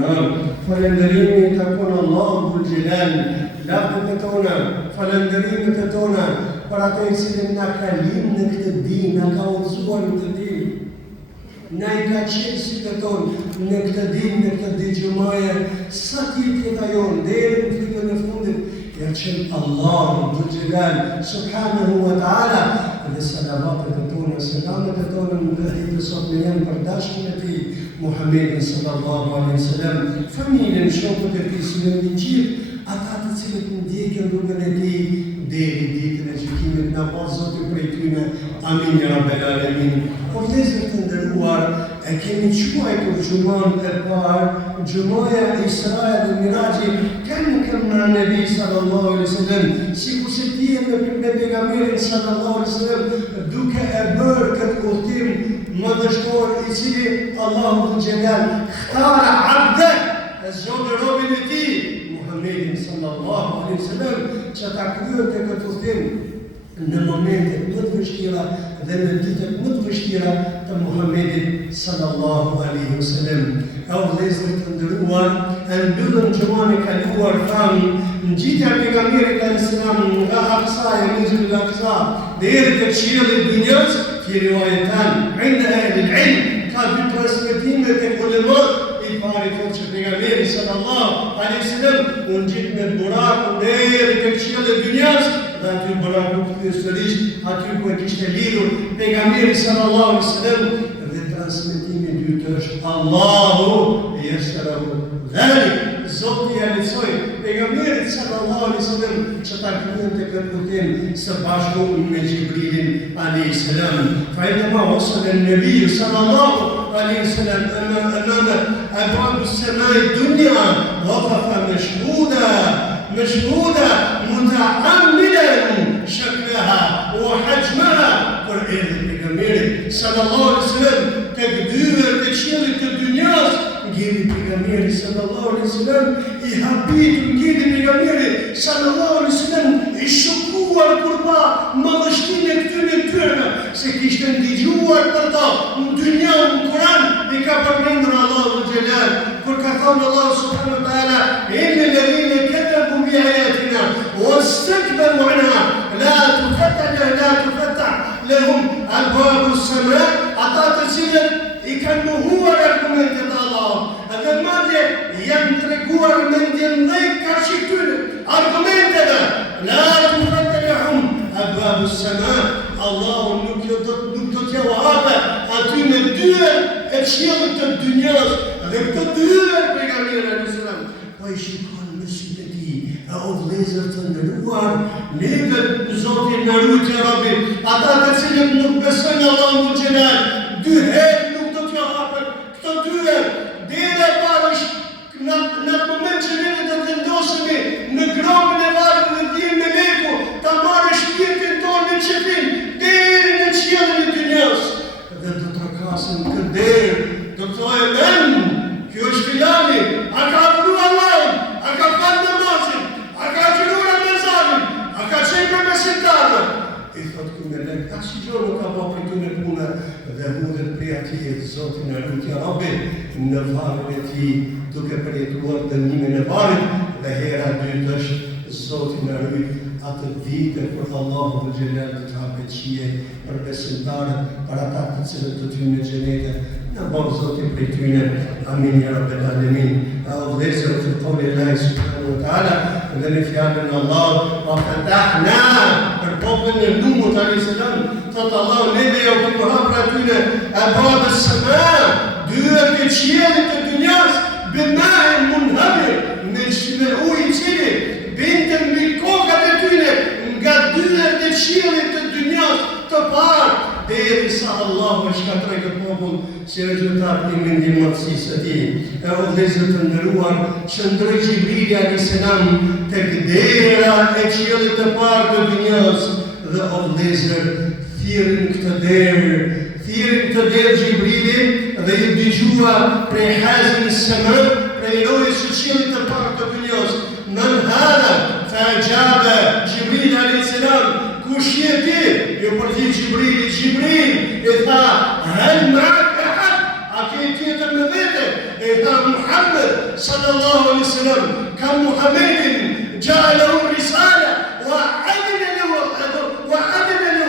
Falënderimi takon Allahu dhul Jalal, lavdët e tona, falënderimet e tona për atë i cili na ka lind në këtë dinë, na ka udhëzuar në këtë dinë, na I ka qelë sytë tonë në këtë ditë gjumaje, sa tjetëta jonë, deri në ditën e fundit, ja qelë Allahu dhul Jalal, subhanahu wa ta'ala, dhe salavatet e tona, selamet e tona në këtë ditë sot me janë për dashkën e tij, Muhammedin sallallahu alaihi wasallam, familjen, shokët e tij, sinërin gjithë, ata të cilët ndjekin rrugën e tij deri ditën e gjykimit, na pas Zoti prej tyre. Amin ya rabbel alamin. Por vëllezër të nderuar, e kemi quajtur gjumën e parë, gjumaja e Isra dhe Miraxhi, kanë në Nabi sallallahu alaihi wasallam, sikur se tihet me pejgamberin sallallahu alaihi wasallam, duke e bërë këtë udhtim madhështor I cili Allahu dhul Jalal ktara abde e zgjodhi robën e tij, Muhammedin sallallahu alaihi wasallam, që ta kryente këtë udhtim në momentet më të vështira dhe në ditët më të vështira të Muhammedit sallallahu alaihi wasallam. O vëllezër të nderuar, e mbyllëm gjumën e kaluar thamë, ngjitja e pejgamberit alayhis salam nga Aqsa e Mesjidul Aqsa deri te qielli I dunjës, في روايتان عند أهل العلم كان في transmetimet e ulemat I pari thonë që pejgamberi sallallahu alaihi wasallam u ngjit me buraku deri tek qielli I dunjas, dhe aty buraku kthye sërish aty ku e kishte lidhur pejgamberi sallallahu alaihi wasallam, dhe transmetimi I dytë është Allahu yasrahu dhalik, Zoti ja leçoi pejgamberit sallallahu alaihi wasallam që ta kryente këtë udhtim së bashku me Xhibrilin alayhis salam. فعندما وصل النبي صلى الله عليه وسلم أمام أبواب السماء الدنيا وقف مشهودا متأملا شكلها وحجمها قرآن النبي صلى الله عليه وسلم تقدير تشيل الدنيا Gjeni pejgamberi sallallahu alaihi wasallam I habitur, gjeni pejgamberi sallallahu alaihi wasallam I shokuar kur pa madhështinë e këtyre se kishte ndigjuar për ta në dynja në Kur'an I ka përmendur Allahu Jalal kur ka thënë Allah subhanahu wa ta'ala innal ladhina kadhabu bi ayatina wastakbaru anha la tufattah lahum abwabu as-sama' ata të cilët I kanë mohuar argumentet e Allah, edhe madje janë treguar mendjen dhe ka shiktyre argumenteve. La tufattah lahum abwabu as-sama', Allahu nuk do t'ja hape aty në dyert e qiellit të dunjas, dhe këto dyert pejgamberi alayhis salam po I shikon me sytë e tij. O vëllezër të nderuar, neve Zoti na ruaj Rabbi, ata të cilët nuk besojnë Allahun Jalal, dy herë Dere parësh në moment që neve të vendosemi në gropën e vargut dhe dhjem me leku, ta marrësh jetën tonë në qepin, deri në qiellin e dunjas. Dhe do të trakasin këtë derë, do të thojë men, kjo është filani, a ka adhuru Allahun, a ka falë namazin, a ka xhiruar Ramazanin, a ka qenë për besimtarë. I thotë ky melek, tash gjë nuk ka bërë këtu në punë, dhe hudhet prej atij Zoti na lutja Rabbi në varrin e tij duke përjetuar dënimin e varrit, dhe hera dytë është Zoti na ruaj atë ditë kur Allahu dhul Jalal do të hapë qiell për besimtarët, për ata të cilët do të hyjnë në xhenet. Na bën Zoti prej tyre. Amin ya rabbel alamin. Vëllezër të qawli Allah subhanahu wa ta'ala, dhe në fjalën e Allah, wa fatahna për popullin e Nuhut alayhis salam, thotë Allah neve ja u hapur atyre abwab as-sama', dyert e qiellit të dunjas, bima'in munhamir, me ujë I cili binte mbi kokat e tyre nga dyert e qiellit të dunjas të parë, derisa Allahu e shkatroi këtë popull si rezultat I mendimësisë së tij. O vëllezër të nderuar, qëndroi Xhibrili alayhis salam tek dera e qiellit të parë të dunjas, dhe o vëllezër thirrin këtë derë Xhibrili dhe I dëgjua prej hazin as-sama', prej lojës së qiellit të parë të dunjas. Man hada fa'ajaba Xhibril alayhis salam, kush je ti? Jo përgjigj Xhibrili, Xhibril I tha hal ma'aka ahad, a ke tjetër me vete? E tha Muhammed sallallahu alaihi wasallam ka Muhammedin ja'alahu risala wa adina lahu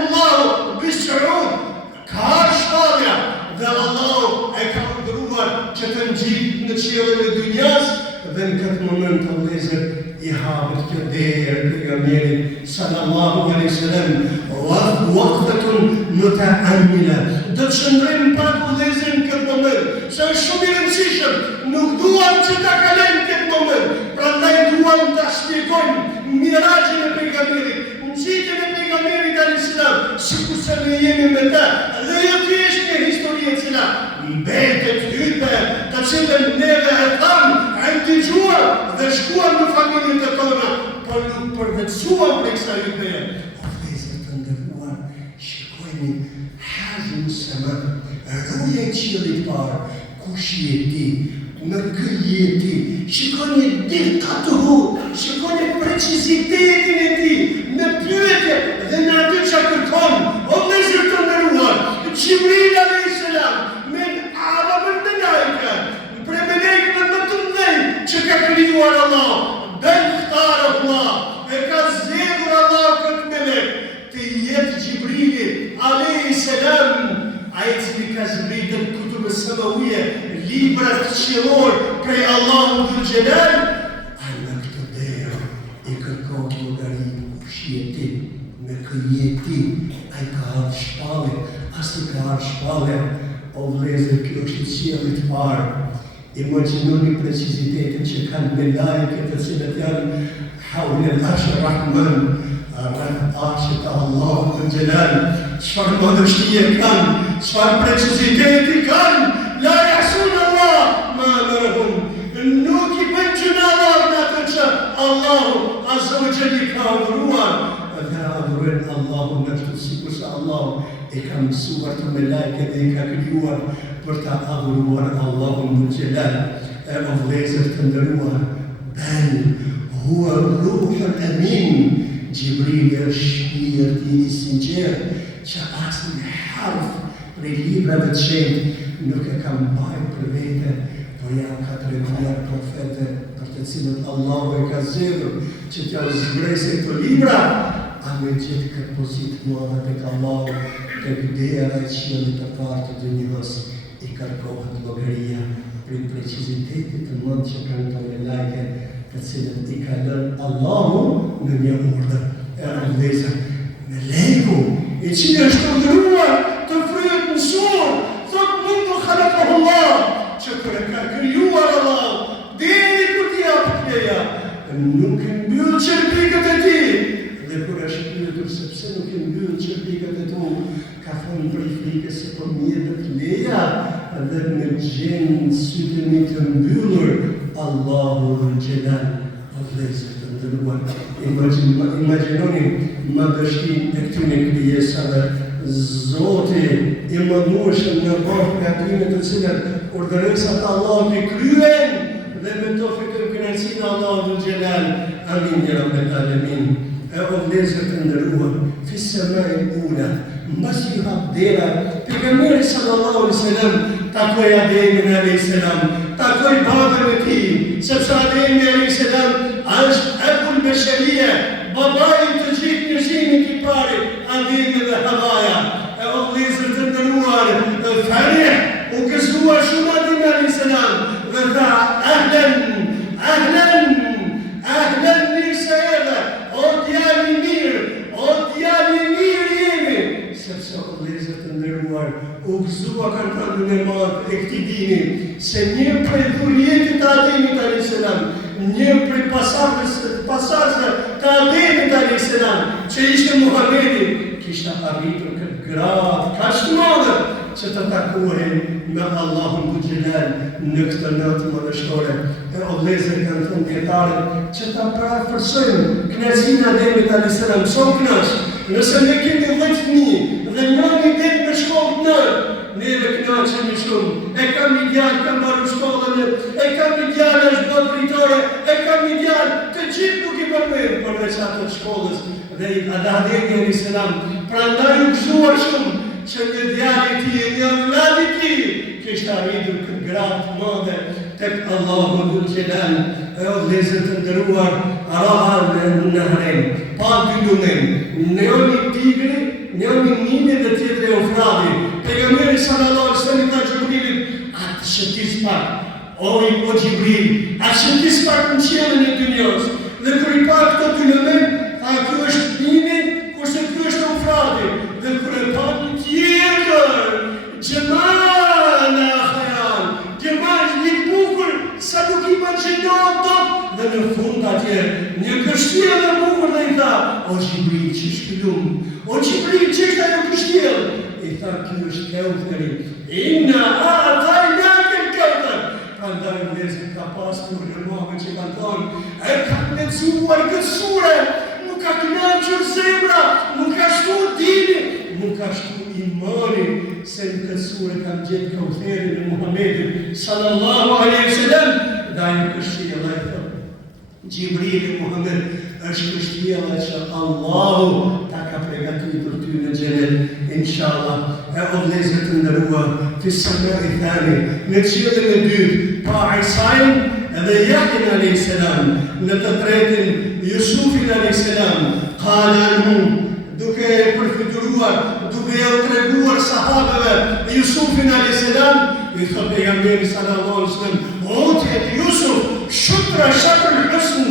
Allah bis-su'ud. Ka shpallja dhe Allah e ka urdhëruar që të ngjit në qiellin e dunjas dhe në këtë moment të vëllezër i hapet kjo derë pejgamberit sallallahu alaihi wasallam waqfatun muta'ammila. Do të shndrim pak vëllezër në këtë moment, se është shumë i rëndësishëm. Nuk duam që ta kalojmë këtë moment, prandaj duam ta shpjegojmë mirazhin e pejgamberit, ngjitjen e pejgamberit alayhis salam, sikur se ne jemi me ta, dhe jo thjesht një histori e cila mbetet hype, të cilën neve e thamë, e dëgjuar dhe shkuar në familjen e tona, por nuk përvetësuam për kësa hypeje. O vëllezër të nderuar, shikojni hazin sama, rrugë e qiellit parë, kush je ti? Në kë je ti? Shikoni dikkatuhu, shikoni precizitetin e ti, në pyetje dhe në atë që kërkon. O vëllezër të nderuar, Gjibril alayhis salam men a'zamul malaika, për melekëve më të mëdhenj që ka krijuar Allah, bel khtar Allah, e ka zgjedhur Allah këtë melek të jetë Gjibrili alayhis salam, ai që ka zbritur kutub as-samawiyya, librat qiellor prej Allahut dhul xhelal, ai në këtë derë i kërkon llogari kush je ti, me kë je ti, ai ka ardhur shpallje, as i ka ardhur shpallje. O vëllezër, kjo është qielli i parë. Imagjinoni precizitetin që kanë melekët të cilët janë haule al-arsh ar-rahman, arshit e Allahut dhul xhelal. Çfarë modështie kanë, çfarë preciziteti kanë, la ya'sun Allah ma amarahum. Nuk i bën gjuna në atë që Allahu azza wa jalla ka urdhëruar. Dhe adhurojnë Allahun në ashtu sikur se Allahu e ka mësuar të melekët dhe i ka krijuar për ta adhuruar Allahun dhul xhelal. E o vëllezër të nderuar, bel huwa ruhul amin. Gjibrili është shpirti i sinqert që asnjë harf prej librave të shenjtë nuk e ka mbajtur për vete, por ja ka treguar profete për të cilët Allahu e ka zgjedhur që t'ja zbresë këto libra. A me gjithë këtë pozitë mëdha tek Allahu, tek dera e qiellit të parë të dunjës, i kërkohet llogaria për precizitetit të madh që kanë të melekët, të cilët i ka lënë Allahu në një urdhër. E vëllezër, meleku i cili është urdhëruar të fryhet në sur, thot mundu khalaqahu Allah, që kur e ka krijuar Allah, deri kur t'i jap leja, nuk i mbyll çerpikët e tij. Dhe kur është pyetur sepse nuk i mbyll çerpikët e tu, ka thënë për frikë se po mjetet leja dhe me gjenë sytë mi të mbyllur Allahu dhul xhelal. O vëllezër të nderuar, imagjinoni madhështinë e këtyre krijesave. Zoti i mëndueshëm në bërë nga atyre të cilët urdhëresat Allahut i kryen dhe me to fikën kënaqësinë Allahu dhul xhelal. Amin ya rabbal alamin. E o vëllezër të nderuar, fis samai ula, mbas i hap dera, pejgamberi sallallahu alaihi wasallam takoi Ademin alayhis salam, takoi babën e tij, sepse Ademi alayhis salam është abul basharia, babai të gjithë njerëzimit i parë, Ademi dhe Havaja. E o vëllezër të nderuar, Farih u gëzua shumë Ademi alayhis salam dhe tha ahlan nisa'ela, o djali mirë, jemi, sepse o vëllezër të nderuar, u gëzua kanë thënë në madh e këtij dini, se një prej dhurjetit të Ademit alayhis salam, një prej pasazheve të Ademit alayhis salam, që ishte Muhamedi, kishte arritur këtë gradë kaq të madhe që të takohej me Allahun dhul xhelal në këtë natë madhështore. E o vëllezër, kanë thënë dietarët që ta parafërsojmë kënaqësinë e Ademit alayhis salam, son kënaq. Nëse ne kemi 10 fëmijë dhe njëri det në shkollë të nërë, neve kënaqemi shumë. E kam një djalë, kam marrë shkollën, e kam një djalë është bërë pritore, e kam një djalë, të gjithë nuk i përmerë përveç ato të shkollës dhe Ademi alayhis salam. Prandaj u gëzuar shumë që një djalë i tij, një vëllai i tij, kishte arritur këtë gradë të madhe tek Allahu dhul Gjelal. O vëllezër të nderuar, raha në Nahrein, pa dy lumen, njëri tigri, njëri Nili dhe tjetri Eufrati. Pejgamberi sallallahu alaihi wasallam ka Gjibrilit, atë shëtis pak, o Gjibril, atë shëtis pak në qiellin e dynjos. Dhe kur I pa këto dy lumen, tha ky është Nili, kurse ky është Eufrati. Dhe kur e pa një tjetër, Gjemal e Akhajan, Gjemal një bukur, sa nuk imagjinohet dot, dhe në fund atje, një kështjellë e bukur dhe I tha, o Gjibril, që shpilum, o Gjibril, që është ajo kështjellë? I tha, kjo është Keuteri, inna a'tainaka al-Kawthar. Prandaj vëllezër ka pasur ulëmave që kanë thonë, e ka lexuar këtë sure, nuk ka kënaqur zemra, nuk ka shtuar dini, nuk ka shtuar imani, se në këtë sure kanë gjetë Kautherin e Muhammedit sallallahu alaihi wasallam. Dhe ajo kështjellë e thotë, Gjibril e Muhammed është kështjellë që Allahu ta ka përgatitur ty në xhenet, inshallah. E o vëllezër të nderuar, fi samai thani, në qiellin e dytë, pa Isain dhe Yahya alayhis salam, në të tretin Jusufin alayhis salam, qala anhum, duke përfituar, duke ja treguar sahabeve Jusufin alayhis salam, I thot pejgamberi sallallahu alaihi wasallam, o ti Jusuf, shatrul husn,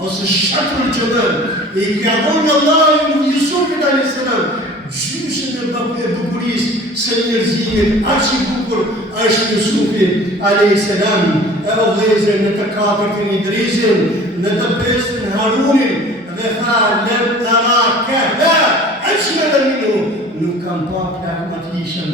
ose shatrul jamal. I ka dhënë Allahu Jusufit alayhis salam gjysmën e bukurisë së njerëzimit, aq I bukur është Jusufi alayhis salam. E o vëllezër, në të katërtin Idrisin, në të pestin Harunin, dhe tha, lem taraka ajmala minhu, nuk kam pa plak më të lishëm.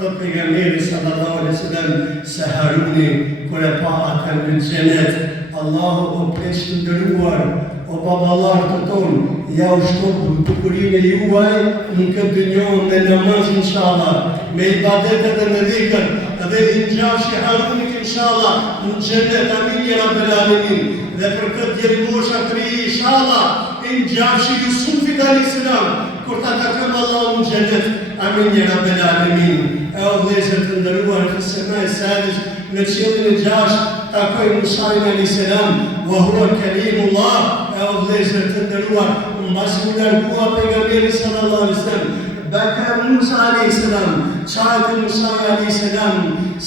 Thot pejgamberi sallallahu alaihi wasallam se Haruni kur e pa atë në xhenet, Allahu o pleq të nderuar, o baballar të tonë, ja u shtot bukurinë e juaj në këtë dynjë me namaz inshallah, me ibadet dhe me dhikr, dhe I ngjashë Harunit inshallah në xhenet, amin ya rabbel alamin. Dhe për këtë djermosha të ri inshallah, I ngjashë Jusufit alayhis salam, kur ta takojmë Allahun në xhenet, amin ya rabbel alamin. E o vëllezër të nderuar, fi samai sadis, në qiellin e gjashtë takoi Musa alayhis salam, wa huwa kalimullah. E o vëllezër të nderuar, mbasi u largua pejgamberi sallallahu alaihi wasallam, baka Musa alayhis salam, çajti Musa alayhis salam,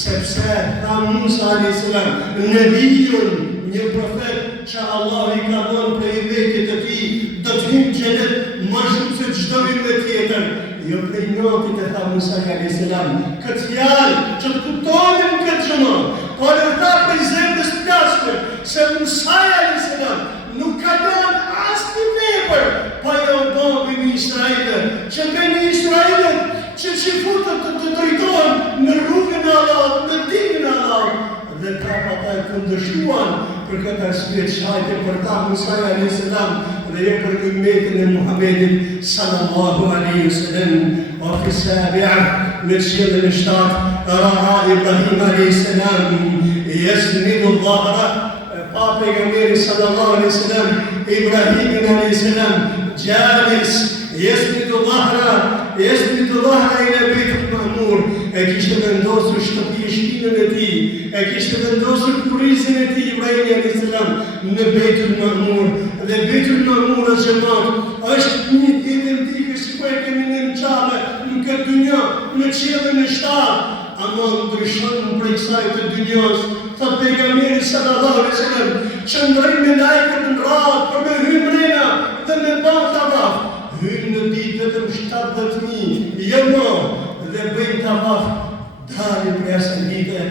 sepse tha Musa alayhis salam, nebijun, një profet që Allah I ka dhënë për vetë të tij, do të hyjë në xhenet më shumë se çdo ymë tjetër. Jo prej notit e tha Musa alayhis salam, këtë fjalë që të kuptonin këtë gjëmë, por e tha prej zemrës të plashme, se Musa alayhis salam nuk ka dhënë asnjë vepër, pa jo babin e Israilit, që beni Israilit që futën të drejtohen në rrugën e Allahut, në dinën e Allahut, dhe ata e kundërshtuan. Për këtë arsye shajte për ta Musa alayhis salam dhe jo për ummetin e Muhammedit sallallahu alaihi wasallam. O fi sabi'a, në qiellin e shtatë, ra'a Ibrahim alayhis salam yasnidu dhahra, pa pejgamberi sallallahu alaihi wasallam Ibrahimin alayhis salam jalis yasnidu dhahra ila Beitul Ma'mur. E kishte vendosur shtëpinë e tij, e kishte vendosur kurrizin e tij Ibrahim alayhis salam në Beitul Ma'mur. Dhe Beitul Ma'mur është një identike si ku e kemi në Kabe në këtë dynjë, në qiellin e shtatë, ama ndryshon prej kësaj të dynjës. Thot pejgamberi sallallahu alaihi wasallam, qëndrojnë me lajkët në radhë për me hyrë mrena dhe me bërë tavaf. Hyrë në ditë vetëm 70.000, jo më, dhe bëjnë tavaf, dalin për asaj dite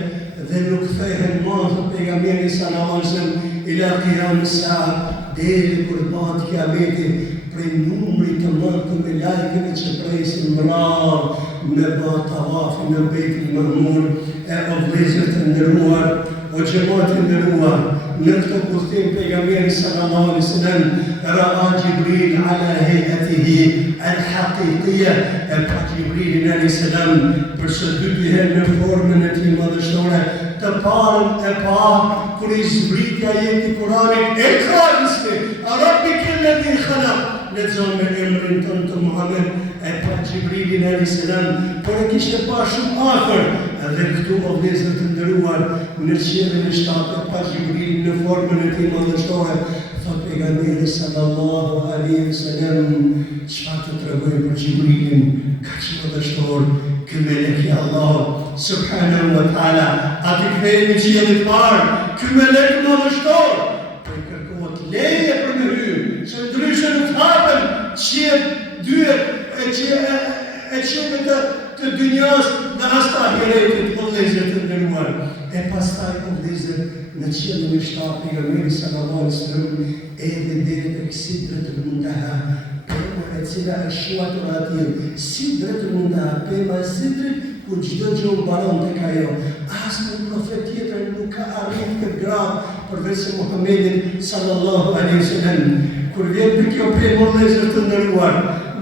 dhe nuk kthehen më, thot pejgamberi sallallahu alaihi wasallam, ila qiyamis sa'a, deri kur bëhet kiameti, prej numrit të madh të me lajkëve që presin më radhë me bërë tavaf në Beitul Ma'mur. E o vëllezër të nderuar, o xhamat të nderuar, në këtë udhtim pejgamberi sallallahu alaihi wasallam ra'a Jibril ala hayatihi al-haqiqiyya, e pa Jibrilin alayhis salam për së dyti herë në formën e tij madhështore. Të parën e pa kur I zbriti ajeti Kuranit, Iqra bismi rabbika alladhi khalaq, lexon me emrin tënd të Muhammed. E pa Jibrilin alayhis salam, por e kishte pa shumë afër, edhe këtu o vlezër të ndëruar në qiellin e 7 pa Xhibrilin në formën e tij madhështore, thot pejgamberi sallallahu alaihi wasallam, çfarë të tregoj për Xhibrilin, kaq madhështor, ky melek i Allahut subhanahu wa taala, aty kthehej në qiellin e parë, ky melek madhështor, për kërkohet leje për me hyrë, se ndryshe nuk hapen qiell dyert e qiellit të dynjas dhe as të ahiretit, o vlezër të ndëruar. E pastaj o vlezër në qiellin e 7 pejgamberi sallallahu alaihi wasallam edhe deri tek Sidratul Muntaha, pema e cila është shuatur atje, Sidratul Muntaha, pema e sidrit ku çdo gjë u mbaron tek ajo. Asnjë profet tjetër nuk ka arritur këtë grad përveç se Muhamedit sallallahu alaihi wasallam. Kur vjen për kjo pemë o vlezër të ndëruar,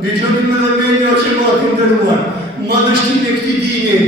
dëgjoni me vëmendje o xhamati i ndëruar, madhështinë e këtij dini,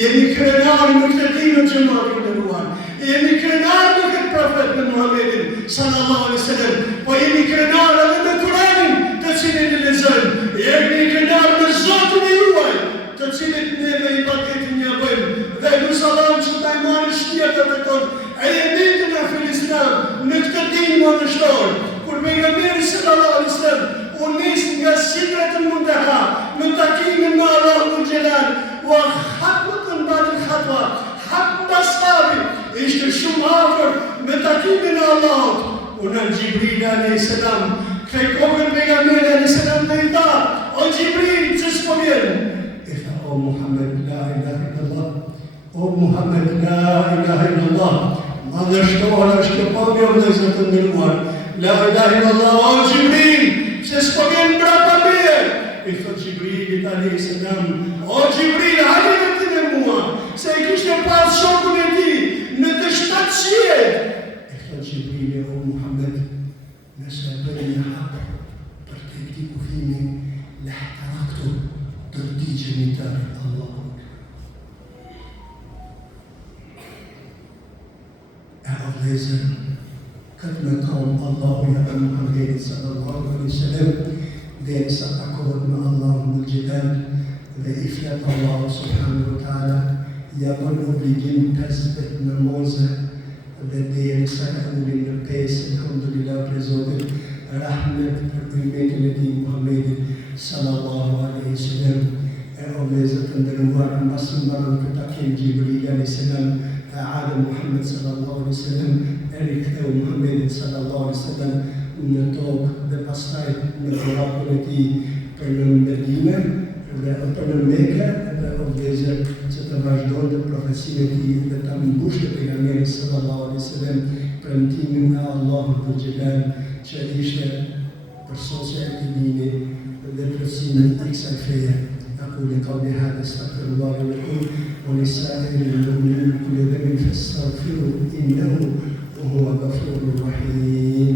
jemi krenarë në këtë dinë o xhamati i ndëruar, jemi krenarë në këtë profet me Muhamedit sallallahu alaihi wasallam, po jemi krenarë edhe me Kur'anin të cilin e lexojmë, jemi krenarë me Zotin e juaj, të cilit ne me ibadetin ja bëjmë, dhe lusallam që ta marrë shpirtat e tonë, e jemi në Filistin në këtë dinë madhështor, kur pejgamberi sallallahu alaihi wasallam u nis nga Sidratul Muntaha në takimin me Allahun Xhelal, wa khatwatan ba'da khatwa, hatta sahabi ishte shumë afër me takimin e Allahut. Unë Xhibril alayhis salam, kthej kokën pejgamberi alayhis salam dhe i tha, o Xhibril, ç'është po vjen? I tha, o Muhammed, la ilaha illallah, o Muhammed, la ilaha illallah. Madhështor është kjo pamje o vlezër të ndëruar, la ilaha illallah, o Xhibril, se s'po vjen brapa meje. I thot Xhibrilit alayhis salam, o Xhibril, hajde me ti me mua, se i kishte pas shokun e tij në të 7 qiell. I thot Xhibrili, o Muhammed, nëse bëj një hap për të këtij kufimi, lahtaraktu, do të digjeni të Allahu. E o vlezër, këtë me kam Allahu ja për Muhammedin sallallahu alaihi wasallam, dhe sa takohet me Allahun Xhelal dhe i flet Allahu subhanahu wa taala, ja bën obligim 50 namaze dhe deri sa ulin në 5, alhamdulillah për Zotin, rahmet për ummetin e tij Muhammedin sallallahu alaihi wasallam. E o vlezër të ndëruar, mbas mbaron këtë takim Xhibril alayhis salam, Adem Muhammed sallallahu alaihi wasallam, riktheu Muhammedin sallallahu alaihi wasallam në tokë dhe pastaj në korapën e tij për në Medinë dhe për në Mekë, dhe o vlezër që të vazhdonte profecinë e tij dhe ta mbushte pejgamberi sallallahu alaihi wasallam premtimin e Allahut Xhelal që ishte për sosja e këtij dini dhe plotësimin e kësaj feje. أقول قولي هذا استغفر الله لكم ولسائر المؤمنين كل ذنب فاستغفروه إنه هو غفور رحيم.